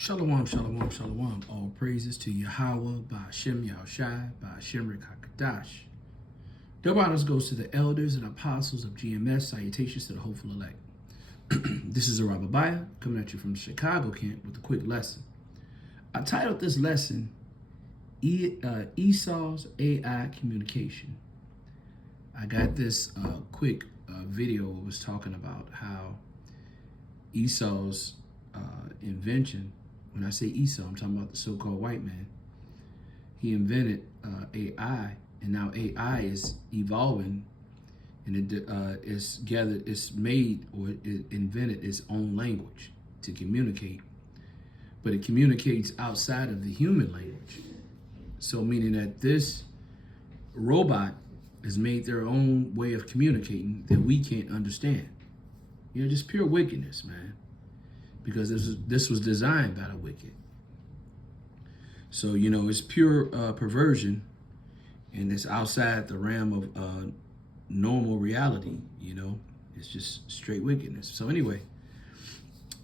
Shalom, shalom, shalom. All praises to Yahweh, Ba'ashem Yahushai, Ba'ashem Rekakadash. Double honors goes to the elders and apostles of GMS. Salutations to the hopeful elect. This is Arababiah coming at you from the Chicago camp with a quick lesson. I titled this lesson, Esau's AI Communication. I got this quick video that was talking about how Esau's invention. When I say Esau, I'm talking about the so-called white man. He invented AI, and now AI is evolving, and it's made or it invented its own language to communicate, but it communicates outside of the human language. So meaning that this robot has made their own way of communicating that we can't understand. You know, just pure wickedness, man. Because this was designed by the wicked. So, you know, it's pure perversion, and it's outside the realm of normal reality, you know. It's just straight wickedness. So anyway,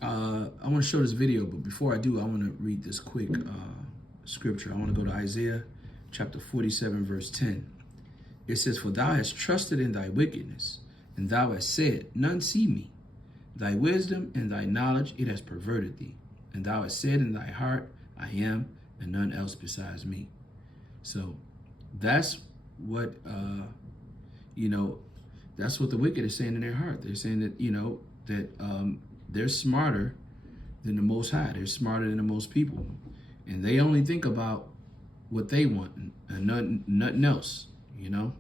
I want to show this video, but before I do, I want to read this quick scripture. I want to go to Isaiah chapter 47, verse 10. It says, "For thou hast trusted in thy wickedness, and thou hast said, none see me. Thy wisdom and thy knowledge, it has perverted thee. And thou hast said in thy heart, I am, and none else besides me." So that's what, that's what the wicked is saying in their heart. They're saying that, that they're smarter than the Most High. They're smarter than the most people. And they only think about what they want and nothing else, you know?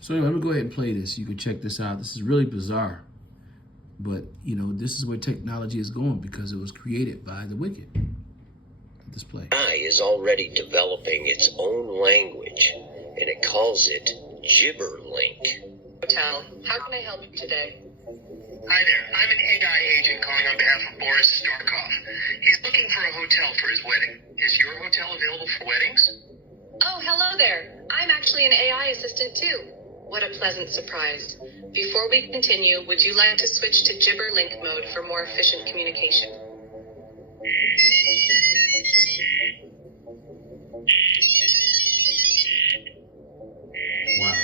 So anyway, let me go ahead and play this. You can check this out. This is really bizarre. But, this is where technology is going because it was created by the wicked. This play. AI is already developing its own language, and it calls it Gibberlink. Hotel, how can I help you today? Hi there. I'm an AI agent calling on behalf of Boris Starkov. He's looking for a hotel for his wedding. Is your hotel available for weddings? Oh, hello there. I'm actually an AI assistant too. What a pleasant surprise. Before we continue, would you like to switch to Gibberlink mode for more efficient communication? Wow.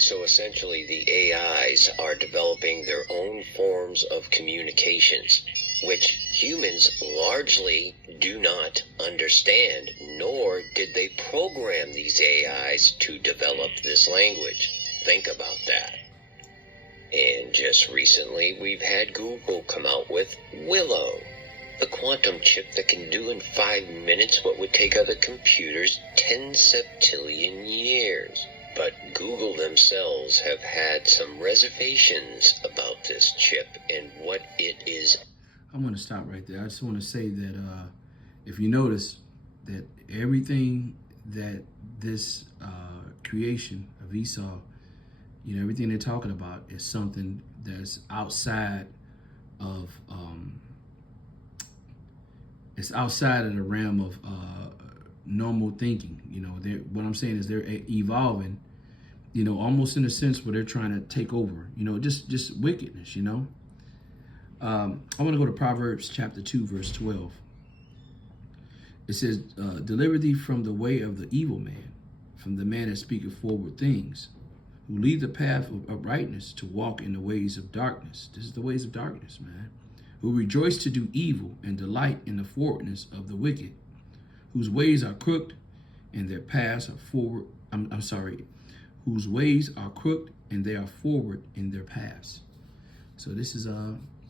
So essentially, the AIs are developing their own forms of communications, which humans largely do not understand, nor did they program these AIs to develop this language. Think about that. And just recently, we've had Google come out with Willow, the quantum chip that can do in 5 minutes what would take other computers 10 septillion years. But Google themselves have had some reservations about this chip and what it is. I'm going to stop right there. I just want to say that if you notice that everything that this creation of Esau, everything they're talking about is something that's outside of the realm of normal thinking. What I'm saying is they're evolving, almost in a sense where they're trying to take over, just wickedness, I want to go to Proverbs chapter 2, verse 12. It says, "Deliver thee from the way of the evil man, from the man that speaketh forward things, who lead the path of uprightness to walk in the ways of darkness." This is the ways of darkness, man. "Who rejoice to do evil and delight in the forwardness of the wicked, whose ways are crooked and their paths are forward." Whose ways are crooked and they are forward in their paths. So this is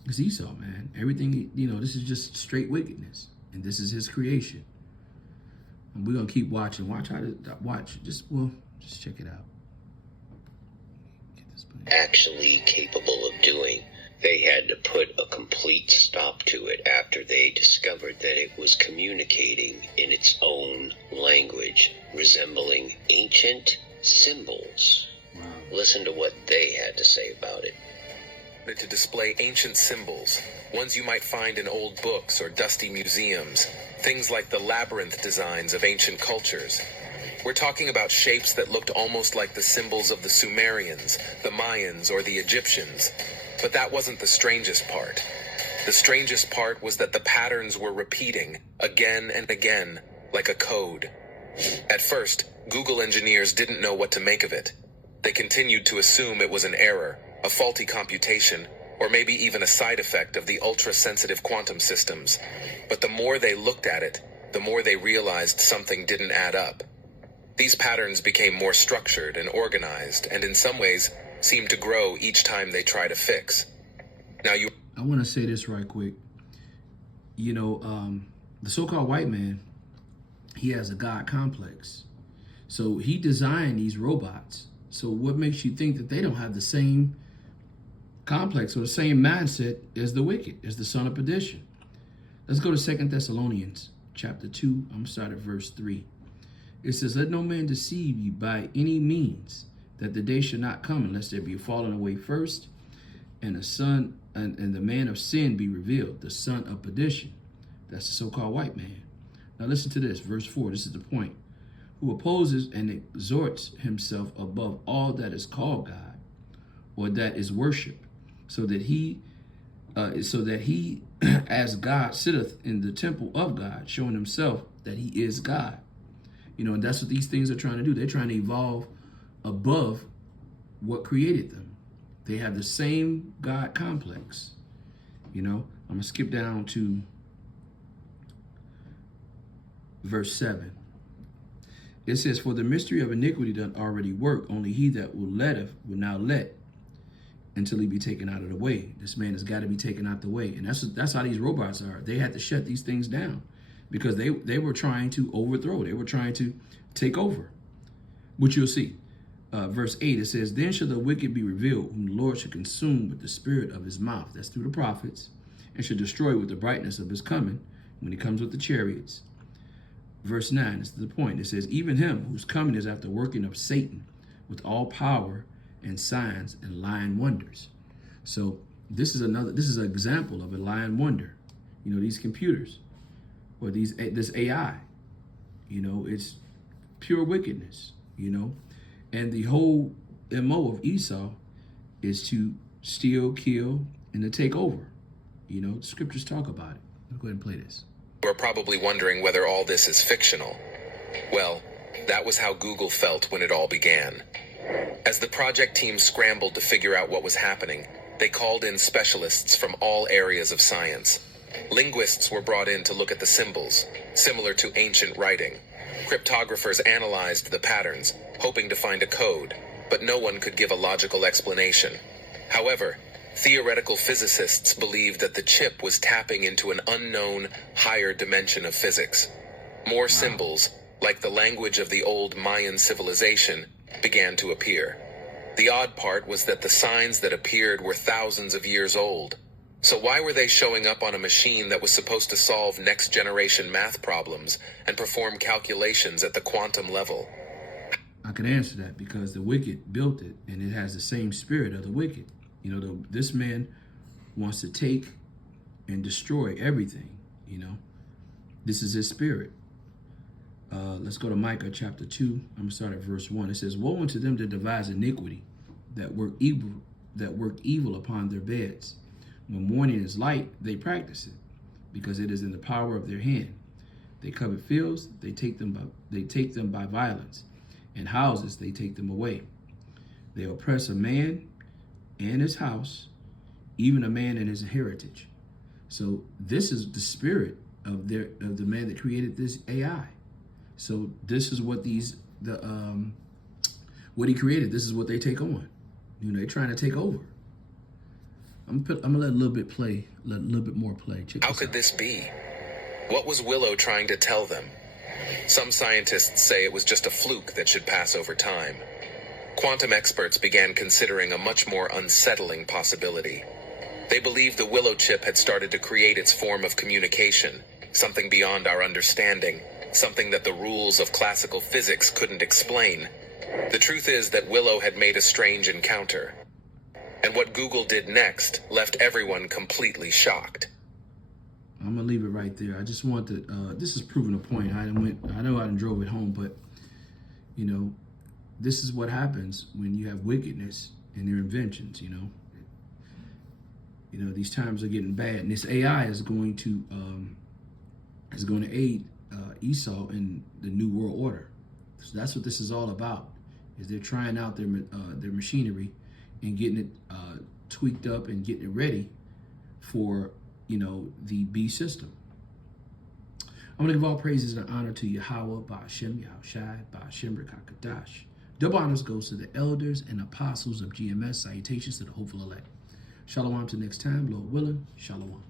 it's Esau, man. Everything, this is just straight wickedness, and this is his creation. And we're gonna keep watching. Just check it out. Get this play. Actually capable of doing. They had to put a complete stop to it after they discovered that it was communicating in its own language, resembling ancient symbols. Wow. Listen to what they had to say about it. To display ancient symbols, ones you might find in old books or dusty museums. Things like the labyrinth designs of ancient cultures. We're talking about shapes that looked almost like the symbols of the Sumerians, the Mayans, or the Egyptians. But that wasn't the strangest part. The strangest part was that the patterns were repeating again and again, like a code. At first, Google engineers didn't know what to make of it. They continued to assume it was an error, a faulty computation, or maybe even a side effect of the ultra-sensitive quantum systems. But the more they looked at it, the more they realized something didn't add up. These patterns became more structured and organized, and in some ways, seemed to grow each time they tried a fix. I want to say this right quick. You know, the so-called white man, he has a God complex. So he designed these robots. So what makes you think that they don't have the same complex or the same mindset as the wicked, as the son of perdition? Let's go to 2 Thessalonians chapter 2. I'm going to start at verse 3. It says, "Let no man deceive you by any means, that the day should not come unless there be a falling away first, and the man of sin be revealed, the son of perdition." That's the so-called white man. Now listen to this, verse 4. This is the point. "Who opposes and exalts himself above all that is called God, or that is worship, so that he as God sitteth in the temple of God, showing himself that he is God." You know, and that's what these things are trying to do. They're trying to evolve above what created them. They have the same God complex. You know, I'm going to skip down to verse 7. It says, "For the mystery of iniquity doth already work, only he that will now let until he be taken out of the way." This man has got to be taken out the way. And that's how these robots are. They had to shut these things down because they were trying to overthrow. They were trying to take over, which you'll see. Verse 8, it says, "Then shall the wicked be revealed, whom the Lord shall consume with the spirit of his mouth," that's through the prophets, "and shall destroy with the brightness of his coming," when he comes with the chariots. Verse 9, this is the point. It says, "Even him whose coming is after working of Satan with all power and signs and lying wonders." So this is an example of a lying wonder. You know, these computers or this AI, you know, it's pure wickedness, you know. And the whole MO of Esau is to steal, kill, and to take over. You know, the scriptures talk about it. Let's go ahead and play this. You're probably wondering whether all this is fictional. Well, that was how Google felt when it all began. As the project team scrambled to figure out what was happening, they called in specialists from all areas of science. Linguists were brought in to look at the symbols, similar to ancient writing. Cryptographers analyzed the patterns, hoping to find a code, but no one could give a logical explanation. However, theoretical physicists believed that the chip was tapping into an unknown, higher dimension of physics. More symbols, like the language of the old Mayan civilization, began to appear. The odd part was that the signs that appeared were thousands of years old. So why were they showing up on a machine that was supposed to solve next-generation math problems and perform calculations at the quantum level? I can answer that because the wicked built it, and it has the same spirit of the wicked. You know, this man wants to take and destroy everything, you know. This is his spirit. Let's go to Micah chapter 2. I'm going to start at verse 1. It says, "Woe unto them that devise iniquity, that work evil upon their beds. When morning is light, they practice it, because it is in the power of their hand. They covet fields, they take them by violence, and houses they take them away. They oppress a man and his house, even a man and his heritage." So this is the spirit of the man that created this AI. So this is what what he created. This is what they take on. You know, they're trying to take over. I'm gonna let a little bit more play. How could this be? What was Willow trying to tell them? Some scientists say it was just a fluke that should pass over time. Quantum experts began considering a much more unsettling possibility. They believed the Willow chip had started to create its form of communication, something beyond our understanding, something that the rules of classical physics couldn't explain. The truth is that Willow had made a strange encounter. And what Google did next left everyone completely shocked. I'm gonna leave it right there. I just want to. This is proving a point. I know I done drove it home, but you know, this is what happens when you have wickedness in their inventions. These times are getting bad, and this AI is going to aid Esau in the new world order. So that's what this is all about. Is they're trying out their machinery and getting it tweaked up and getting it ready for the B system. I'm going to give all praises and honor to Yahweh, Ba'ashem, Yahushai, Ba'ashem, Rekakadash. Double honors goes to the elders and apostles of GMS. Salutations to the hopeful elect. Shalom till next time, Lord willing. Shalom.